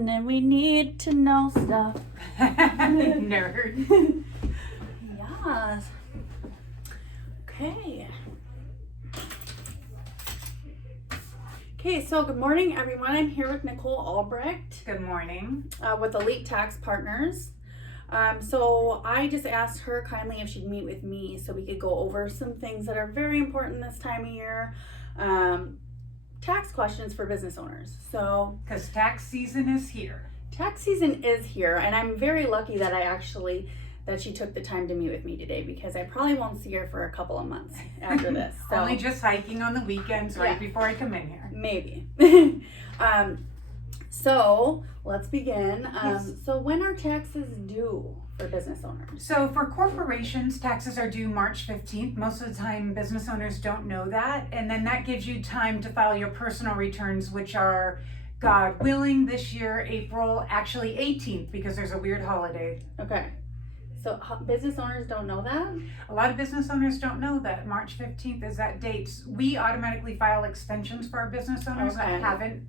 And then we need to know stuff. Nerd. Yes. Okay. Okay, so good morning, everyone. I'm here with Nicole Albrecht Good morning. with Elite Tax Partners. So I just asked her kindly if she'd meet with me so we could go over some things that are very important this time of year. Tax questions for business owners. So Because tax season is here. tax season is here, and I'm very lucky that that she took the time to meet with me today, because I probably won't see her for a couple of months after this. So Only just hiking on the weekends right Yeah. before I come in here. maybe. So let's begin. Yes. So when are taxes due for business owners? So for corporations, taxes are due March 15th. Most of the time, business owners don't know that. And then that gives you time to file your personal returns, which are, God willing, this year, April, actually 18th, because there's a weird holiday. Okay. So business owners don't know that? A lot of business owners don't know that March 15th is that date. We automatically file extensions for our business owners that Okay. haven't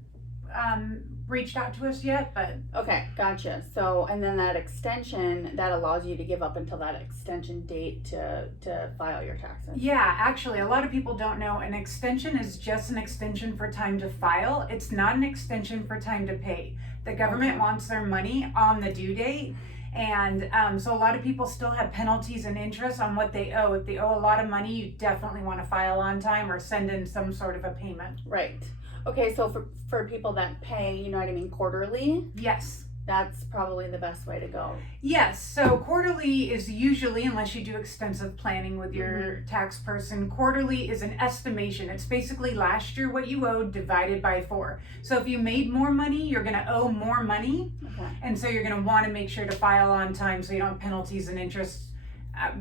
reached out to us yet, but Okay, gotcha. So, and then that extension, that allows you to give up until that extension date to file your taxes. yeah, actually, a lot of people don't know an extension is just an extension for time to file. It's not an extension for time to pay. The government Okay. wants their money on the due date. And so a lot of people still have penalties and interest on what they owe. If they owe a lot of money, you definitely want to file on time or send in some sort of a payment. Right. Okay, so for people that pay, you know what I mean, quarterly, Yes. that's probably the best way to go. Yes, so quarterly is usually, unless you do extensive planning with your Mm-hmm. tax person, quarterly is an estimation. It's basically last year what you owed divided by 4. So if you made more money, you're going to owe more money. Okay. And so you're going to want to make sure to file on time so you don't have penalties and interest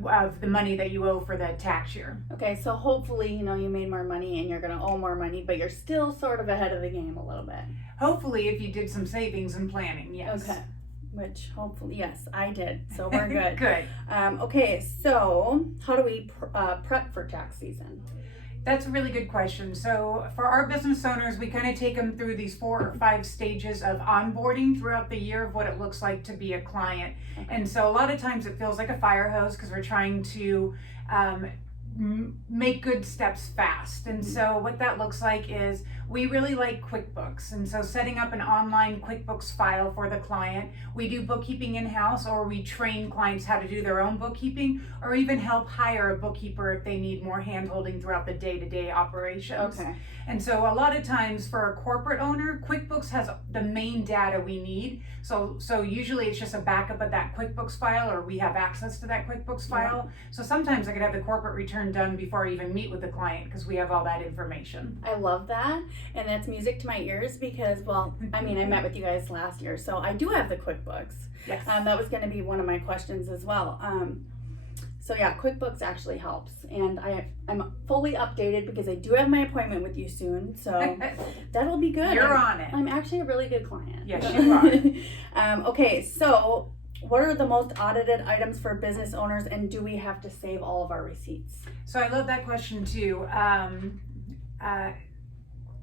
of the money that you owe for the tax year. Okay, so hopefully, you know, you made more money and you're going to owe more money, but you're still sort of ahead of the game a little bit. Hopefully, if you did some savings and planning, yes. Okay. Which hopefully, yes, I did. So we're good. Good. Okay, so how do we prep for tax season? That's a really good question. So for our business owners, we kind of take them through these 4 or 5 stages of onboarding throughout the year of what it looks like to be a client. Okay. And so a lot of times it feels like a fire hose because we're trying to make good steps fast. And so what that looks like is we really like QuickBooks. And so setting up an online QuickBooks file for the client. We do bookkeeping in-house, or we train clients how to do their own bookkeeping, or even help hire a bookkeeper if they need more hand-holding throughout the day-to-day operations. Okay. And so a lot of times for a corporate owner, QuickBooks has the main data we need. So usually it's just a backup of that QuickBooks file, or we have access to that QuickBooks file. So sometimes I could have the corporate return done before I even meet with the client because we have all that information. I love that, and that's music to my ears because, well, I mean, I met with you guys last year, so I do have the QuickBooks. Yes. That was going to be one of my questions as well. So yeah, QuickBooks actually helps, and I'm fully updated because I do have my appointment with you soon, so that'll be good. You're on it. I'm actually a really good client. Yes, you are. Okay, so what are the most audited items for business owners, and do we have to save all of our receipts? So I love that question too.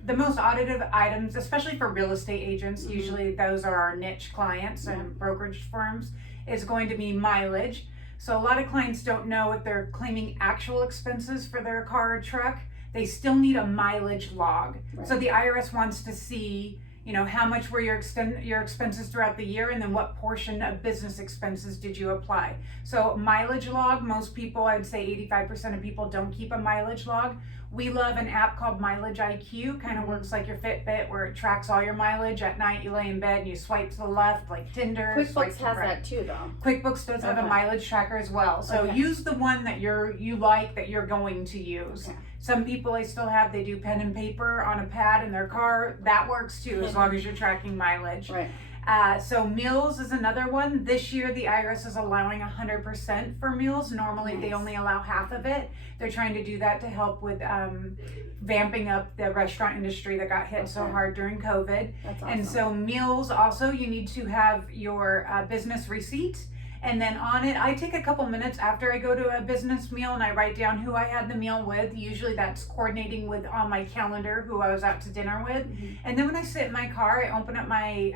The most audited items, especially for real estate agents, Mhm. usually those are our niche clients and brokerage firms, is going to be mileage. So a lot of clients don't know if they're claiming actual expenses for their car or truck. They still need a mileage log. Right. So the IRS wants to see, you know, how much were your expenses throughout the year, and then what portion of business expenses did you apply. So mileage log, most people, I'd say 85% of people don't keep a mileage log. We love an app called Mileage IQ. Kind of works like your Fitbit, where it tracks all your mileage. At night you lay in bed and you swipe to the left like Tinder. swipe QuickBooks to the has right. that too, though. QuickBooks does have a Okay. mileage tracker as well. So Okay. use the one that you like, that you're going to use. Okay. Some people they do pen and paper on a pad in their car. That works too, as long as you're tracking mileage. Right. So meals is another one. This year the IRS is allowing 100% for meals. Normally they Nice. only allow half of it. They're trying to do that to help with vamping up the restaurant industry that got hit so Okay. hard during COVID. That's awesome. And so meals also, you need to have your business receipt. And then on it, I take a couple minutes after I go to a business meal and I write down who I had the meal with. Usually that's coordinating with on my calendar who I was out to dinner with. And then when I sit in my car, I open up my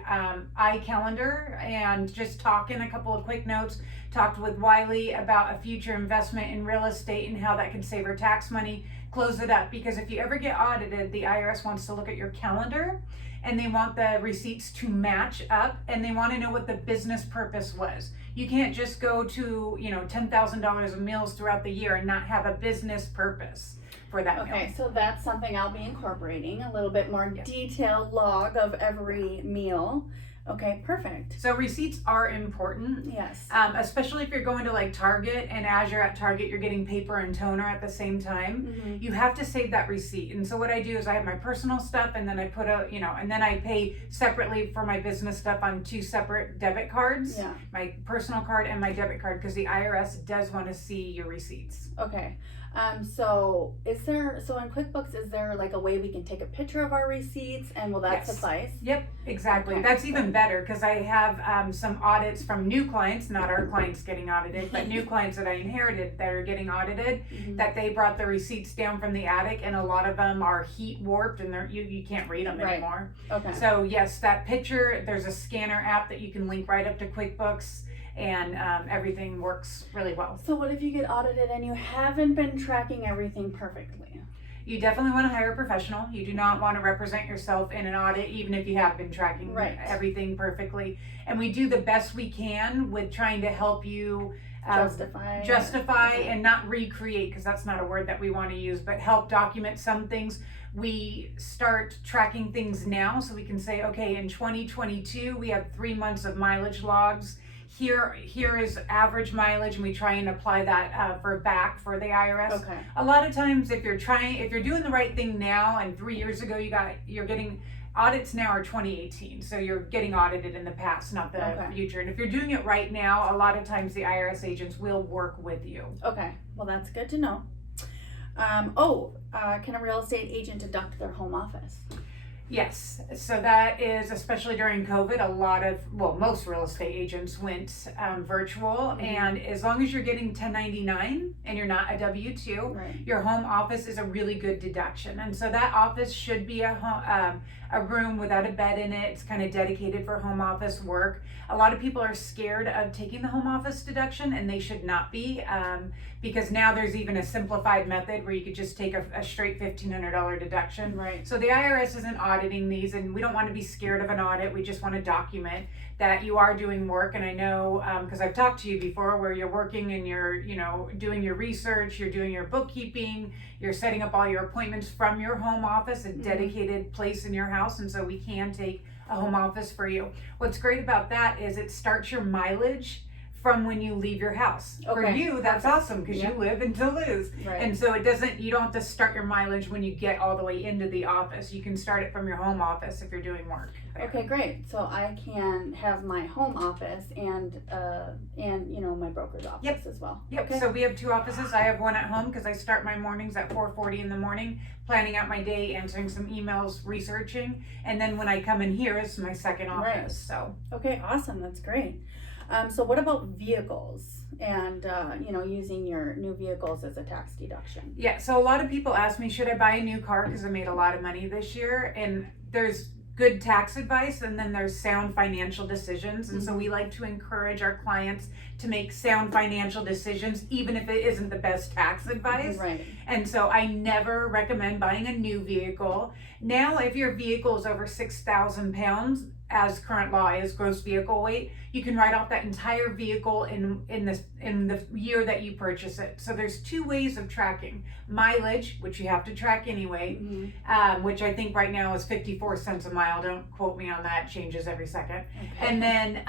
iCalendar and just talk in a couple of quick notes. Talked with Wiley about a future investment in real estate and how that can save her tax money. Close it up, because if you ever get audited, the IRS wants to look at your calendar and they want the receipts to match up and they want to know what the business purpose was. You can't just go to, $10,000 of meals throughout the year and not have a business purpose for that meal. Okay, so that's something I'll be incorporating, a little bit more detailed log of every meal. Okay, perfect. So receipts are important. Yes. Especially if you're going to like Target, and as you're at Target, you're getting paper and toner at the same time. You have to save that receipt. And so what I do is I have my personal stuff, and then I put and then I pay separately for my business stuff on 2 separate debit cards. Yeah. My personal card and my debit card, because the IRS does want to see your receipts. Okay. So in QuickBooks, is there like a way we can take a picture of our receipts, and will that suffice? Yep, exactly. Okay. That's even better, because I have some audits from new clients, not our clients getting audited, but new clients that I inherited that are getting audited, that they brought the receipts down from the attic, and a lot of them are heat warped and you can't read them anymore. Okay. So yes, that picture, there's a scanner app that you can link right up to QuickBooks, and everything works really well. So what if you get audited and you haven't been tracking everything perfectly? You definitely want to hire a professional. You do not want to represent yourself in an audit, even if you have been tracking everything perfectly. And we do the best we can with trying to help you justify and not recreate, because that's not a word that we want to use, but help document some things. We start tracking things now, so we can say, okay, in 2022, we have 3 months of mileage logs. Here is average mileage, and we try and apply that for the IRS. Okay. A lot of times, if you're doing the right thing now, and 3 years ago you're getting audits now are 2018, so you're getting audited in the past, not the future. And if you're doing it right now, a lot of times the IRS agents will work with you. Okay, well that's good to know. Can a real estate agent deduct their home office? Yes, so that is, especially during COVID, most real estate agents went virtual, and as long as you're getting 1099 and you're not a W-2, your home office is a really good deduction. And so that office should be a room without a bed in it. It's kind of dedicated for home office work. A lot of people are scared of taking the home office deduction, and they should not be, because now there's even a simplified method where you could just take a straight $1,500 deduction. Right. So the IRS isn't auditing these, and we don't want to be scared of an audit. We just want to document that you are doing work. And I know, because I've talked to you before, where you're working and you're, doing your research, you're doing your bookkeeping, you're setting up all your appointments from your home office, a dedicated place in your house. And so we can take a home office for you. What's great about that is it starts your mileage from when you leave your house. For you, that's awesome, because you live in Toulouse. And so you don't have to start your mileage when you get all the way into the office. You can start it from your home office if you're doing work there. Okay, great. So I can have my home office and my broker's office as well. Yep. Okay. So we have 2 offices. I have one at home, because I start my mornings at 4:40 in the morning, planning out my day, answering some emails, researching, and then when I come in here is my second office. So okay, awesome. That's great. So what about vehicles and, using your new vehicles as a tax deduction? Yeah, so a lot of people ask me, should I buy a new car, because I made a lot of money this year? And there's good tax advice, and then there's sound financial decisions. And so we like to encourage our clients to make sound financial decisions, even if it isn't the best tax advice. Right. And so I never recommend buying a new vehicle. Now, if your vehicle is over 6,000 pounds, as current law is gross vehicle weight, you can write off that entire vehicle in the year that you purchase it. So there's 2 ways of tracking: mileage, which you have to track anyway, which I think right now is 54 cents a mile. Don't quote me on that; changes every second. Okay. And then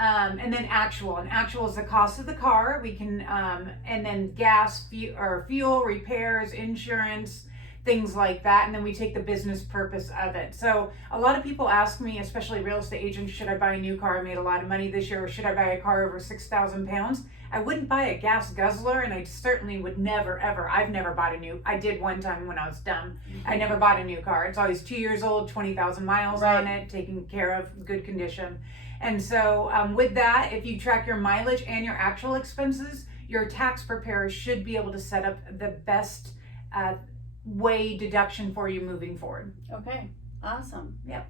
actual. And actual is the cost of the car. We can and then gas, fuel, repairs, insurance, things like that, and then we take the business purpose of it. So a lot of people ask me, especially real estate agents, should I buy a new car? I made a lot of money this year, or should I buy a car over 6,000 pounds? I wouldn't buy a gas guzzler, and I certainly would never, ever. I've never bought I did one time when I was dumb. I never bought a new car. It's always 2 years old, 20,000 miles on it, taken care of, good condition. And so with that, if you track your mileage and your actual expenses, your tax preparer should be able to set up the best way deduction for you moving forward. Okay, awesome. Yep.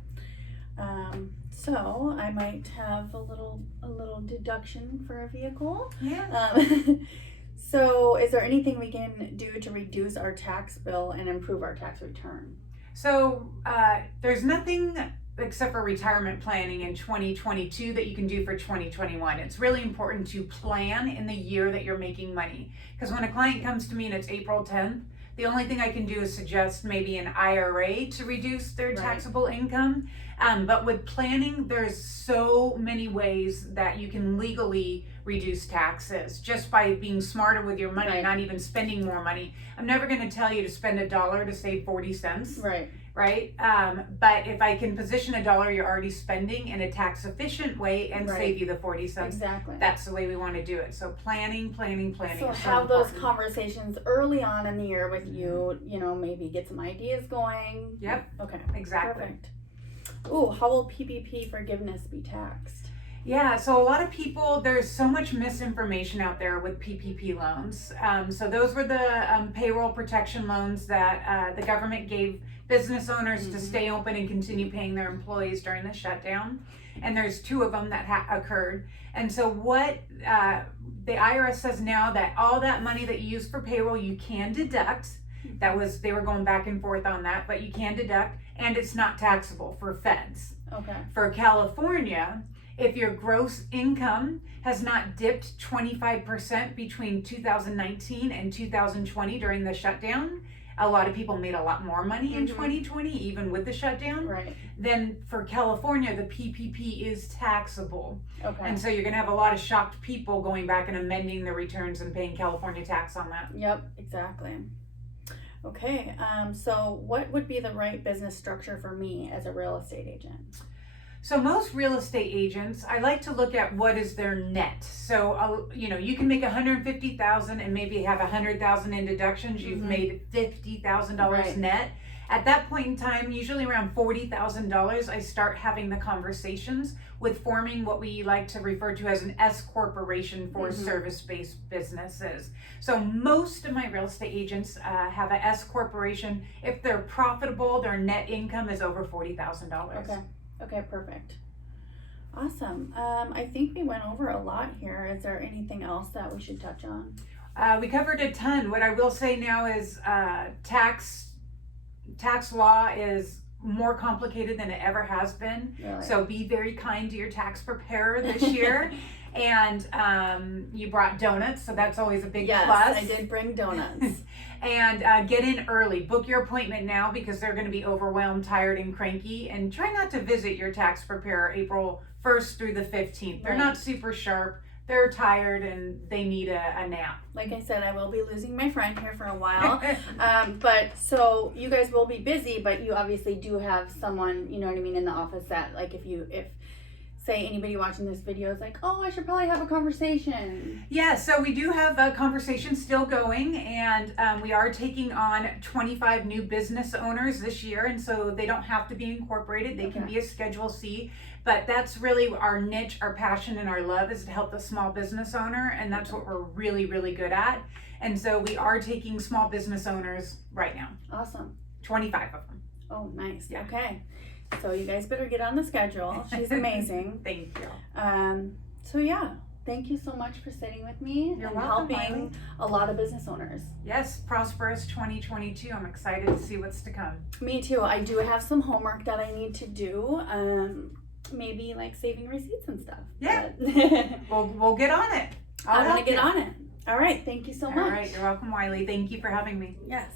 So I might have a little deduction for a vehicle. Yeah. So is there anything we can do to reduce our tax bill and improve our tax return? So there's nothing except for retirement planning in 2022 that you can do for 2021. It's really important to plan in the year that you're making money. Because when a client comes to me and it's April 10th, the only thing I can do is suggest maybe an IRA to reduce their taxable income. But with planning, there's so many ways that you can legally reduce taxes just by being smarter with your money, not even spending more money. I'm never going to tell you to spend $1 to save 40 cents. Right? But if I can position $1 you're already spending in a tax efficient way and save you the 40 cents, that's the way we want to do it. So planning. So have those conversations early on in the year with you, maybe get some ideas going. Yep. Okay. Exactly. Perfect. Ooh, how will PPP forgiveness be taxed? Yeah, so a lot of people, there's so much misinformation out there with PPP loans. So those were the payroll protection loans that the government gave business owners to stay open and continue paying their employees during the shutdown. And there's 2 of them that occurred. And so what the IRS says now that all that money that you use for payroll, you can deduct. They were going back and forth on that, but you can deduct, and it's not taxable for feds. Okay. For California, if your gross income has not dipped 25% between 2019 and 2020 during the shutdown, a lot of people made a lot more money in 2020, even with the shutdown. Right. Then for California, the PPP is taxable. Okay. And so you're going to have a lot of shocked people going back and amending their returns and paying California tax on that. Yep, exactly. Okay, so what would be the right business structure for me as a real estate agent? So most real estate agents, I like to look at what is their net. So you can make $150,000 and maybe have $100,000 in deductions. You've made $50,000 net. At that point in time, usually around $40,000, I start having the conversations with forming what we like to refer to as an S corporation for service-based businesses. So most of my real estate agents have an S corporation. If they're profitable, their net income is over $40,000. Okay, perfect. Awesome. I think we went over a lot here. Is there anything else that we should touch on? We covered a ton. What I will say now is tax law is more complicated than it ever has been. Really? So be very kind to your tax preparer this year. And you brought donuts, so that's always a big plus. Yes, I did bring donuts. And get in early. Book your appointment now because they're going to be overwhelmed, tired, and cranky. And try not to visit your tax preparer April 1st through the 15th. They're not super sharp. They're tired and they need a nap. Like I said, I will be losing my friend here for a while. But so you guys will be busy, but you obviously do have someone, you know what I mean, in the office that, like, if say anybody watching this video is like, oh, I should probably have a conversation. Yeah, so we do have a conversation still going, and we are taking on 25 new business owners this year, and so they don't have to be incorporated. They can be a Schedule C, but that's really our niche, our passion, and our love is to help the small business owner, and that's what we're really, really good at. And so we are taking small business owners right now. Awesome. 25 of them. Oh, nice. Yeah. Okay. So you guys better get on the schedule. She's amazing. Thank you. So yeah, thank you so much for sitting with me You're and welcome, helping Miley. a lot of business owners. Yes, prosperous 2022. I'm excited to see what's to come. Me too. I do have some homework that I need to do. Maybe like saving receipts and stuff. Yeah. But We'll get on it. I'm gonna get on it. All right. Thank you so much. All right. You're welcome, Wiley. Thank you for having me. Yes.